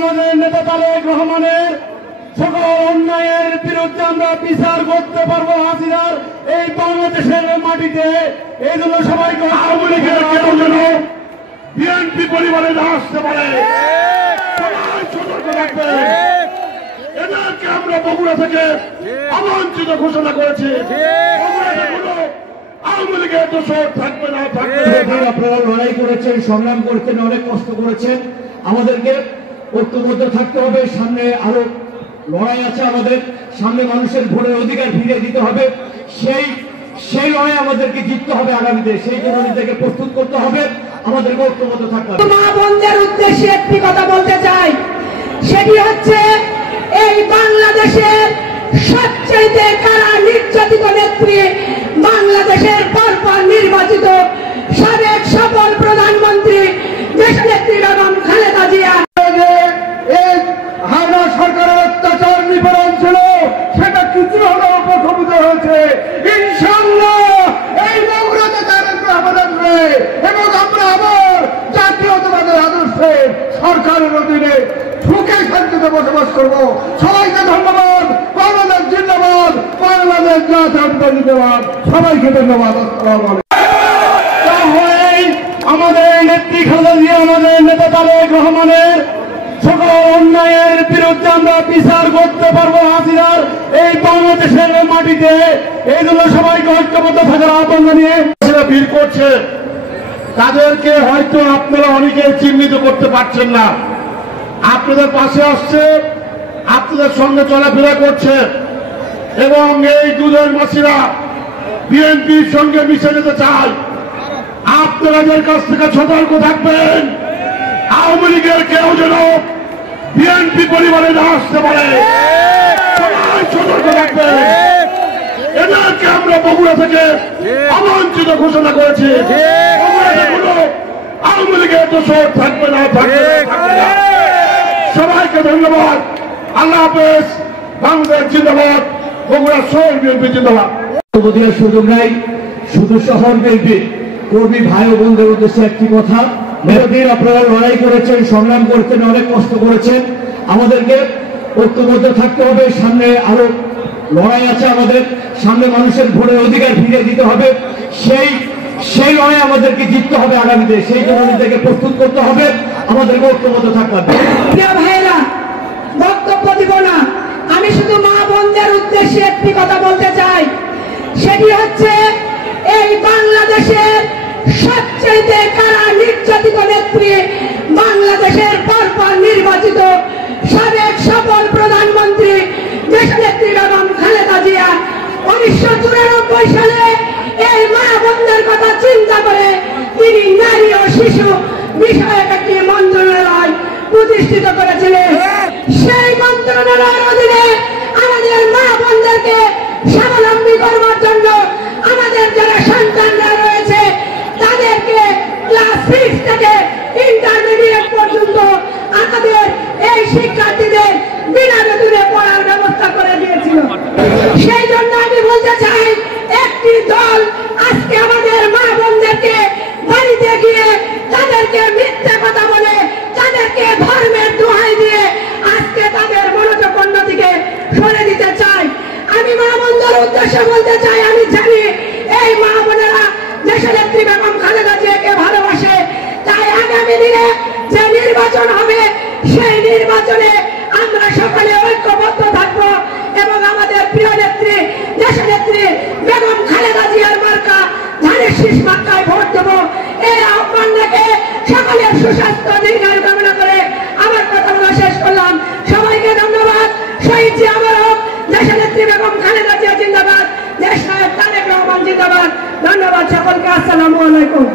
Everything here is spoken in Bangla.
আমাদের নেতা তারেক রহমানের সকল অন্যায়ের বিরুদ্ধে আমরা বিচার করতে পারবো হাসিনার এই বাংলাদেশের মাটিতে। এই জন্য সবাইকে আওয়ামী লীগের কেউ যেন বিএনপি পরিবারে না আসতে পারে, সবাই সতর্ক থাকবেন। এদেরকে আমরা বগুড়া থেকে অবাঞ্ছিত ঘোষণা করেছি। আওয়ামী লীগের দোষর থাকবে না, থাকবে। আপনারা লড়াই করেছেন, সংগ্রাম করেছেন, অনেক কষ্ট করেছেন। আমাদেরকে ঐক্যবদ্ধ থাকতে হবে। সামনে আরো লড়াই আছে আমাদের, সামনে মানুষের ভোটের অধিকার ফিরিয়ে দিতে হবে। সেই লড়াই আমাদেরকে জিততে হবে আগামীতে। সেই জন্য নিজেকে প্রস্তুত করতে হবে, আমাদেরকে ঐক্যবদ্ধ থাকতে হবে। মা বোনদের উদ্দেশ্যে একটি কথা বলতে চাই, সেটি হচ্ছে এই বাংলাদেশের সবচেয়ে কারা নির্যাতিত নেত্রী, বাংলাদেশের পরপর নির্বাচিত সাবেক সফল প্রধানমন্ত্রী দেশনেত্রী বেগম খালেদা জিয়া। হায়না সরকারের অত্যাচার নিবারণ ছিল, সেটা কিছু হলেও প্রশমিত হয়েছে। ইনশাআল্লাহ এই বগুড়াতে তারেক রহমান আসবে এবং আমরা আবার জাতীয়তাবাদের আদর্শে সরকারের অধীনে সুখে শান্তিতে বসবাস করব। সবাইকে ধন্যবাদ। বাংলাদেশ জিন্দাবাদ, বাংলাদেশ জাতীয়তাবাদ জিন্দাবাদ। সবাইকে ধন্যবাদ। আসসালামু আলাইকুম। আমাদের নেত্রী খালেদা জিয়া, আমাদের নেতা তারেক রহমানের সকল অন্যায়ের বিরুদ্ধে আমরা বিচার করতে পারবো হাসিনার এই বাংলাদেশের মাটিতে। এই জন্য সবাইকে ঐক্যবদ্ধ থাকার আহ্বান জানিয়ে ভিড় করছে, তাদেরকে হয়তো আপনারা অনেকে চিহ্নিত করতে পারছেন না। আপনাদের পাশে আসছে, আপনাদের সঙ্গে চলাফেরা করছে এবং এই দুধের মাসিরা বিএনপির সঙ্গে মিশে যেতে চায়। আপনাদের কাছ থেকে সতর্ক থাকবেন, আওয়ামী লীগের কেউ যেন বিএনপি পরিবারে না আসতে পারে, সবাই সতর্ক থাকবেন। এদেরকে আমরা বগুড়া থেকে অবাঞ্ছিত ঘোষণা করেছি। আওয়ামী লীগের দোষর থাকবে না, থাকবে। সবাইকে ধন্যবাদ। আল্লাহ হাফেজ। বাংলাদেশ জিন্দাবাদ, বগুড়া শহর বিএনপি জিন্দাবাদ। সুযোগ নাই, শুধু শহর বিএনপি কর্মী ভাই ও বোনদের উদ্দেশ্যে একটি কথা। মেয়েদের আপনারা লড়াই করেছেন, সংগ্রাম করেছেন, অনেক কষ্ট করেছেন। আমাদেরকে ঐক্যবদ্ধ থাকতে হবে। সামনে আরো লড়াই আছে আমাদের, সামনে মানুষের ভোটের অধিকার ফিরিয়ে দিতে হবে। সেই লড়াই আমাদেরকে জিততে হবে আগামীতে। সেই জন্য নিজেকে প্রস্তুত করতে হবে, আমাদেরকে ঐক্যবদ্ধ থাকতে হবে। প্রিয় ভাইরা, বক্তব্য দিব না, আমি শুধু মা বোনদের উদ্দেশ্যে একটি কথা বলতে চাই, সেটি হচ্ছে এই বাংলাদেশের সবচেয়ে কারা নির্যাতিত নেত্রী, বাংলাদেশের পরপর নির্বাচিত সাবেক সফল প্রধানমন্ত্রী দেশনেত্রী বেগম খালেদা জিয়া 1994 সালে এই মা বোনদের কথা চিন্তা করে তিনি নারী ও শিশু বিষয়ক একটি মন্ত্রণালয় প্রতিষ্ঠিত করেছিলেন। সেই মন্ত্রণালয়ের অধীনে আমাদের মা বোনদেরকে স্বাবলম্বী করবার জন্য আমাদের যারা সন্তানরা রয়েছে তাদেরকে ক্লাস 6 থেকে ইন্টারমিডিয়েট পর্যন্ত আমাদের এই শিক্ষার্থীদের বিনা বেতনে পড়ার ব্যবস্থা করে দিয়েছিল। সেই জন্য আমি বলতে চাই, একটি দল আজকে আমাদের মা বোনদেরকে বাড়িতে গিয়ে তাদেরকে মিথ্যা কথা বলে, তাদেরকে ধর্মের দোহাই দিয়ে আজকে তাদের মনোযোগ অন্যদিকে সরে দিতে চাই। আমি মা বোনদের উদ্দেশ্যে বলতে চাই, আমি জানি এই মা বোনেরা দেশনেত্রী বেগম খালেদা জিয়াকে ভালোবাসে। তাই আগামী দিনে যে নির্বাচন হবে, সেই নির্বাচনে আমরা সকলে ঐক্যবদ্ধ থাকবো এবং আমাদের প্রিয় নেত্রী দেশনেত্রী বেগম খালেদা জিয়ার মার্কা ধানের শীষ মার্কায় ভোট দেবো। এই আহ্বান রেখে সকলের সুস্বাস্থ্য দীর্ঘায়ু কামনা করে আমার কথাগুলো শেষ করলাম। সবাইকে ধন্যবাদ। শহীদ জিয়া অমর হোক, দেশনেত্রী বেগম খালেদা জিয়া জিন্দাবাদ, দেশ নায়ক তারেক রহমান জিন্দাবাদ। ধন্যবাদ সকলকে। আসসালামু আলাইকুম।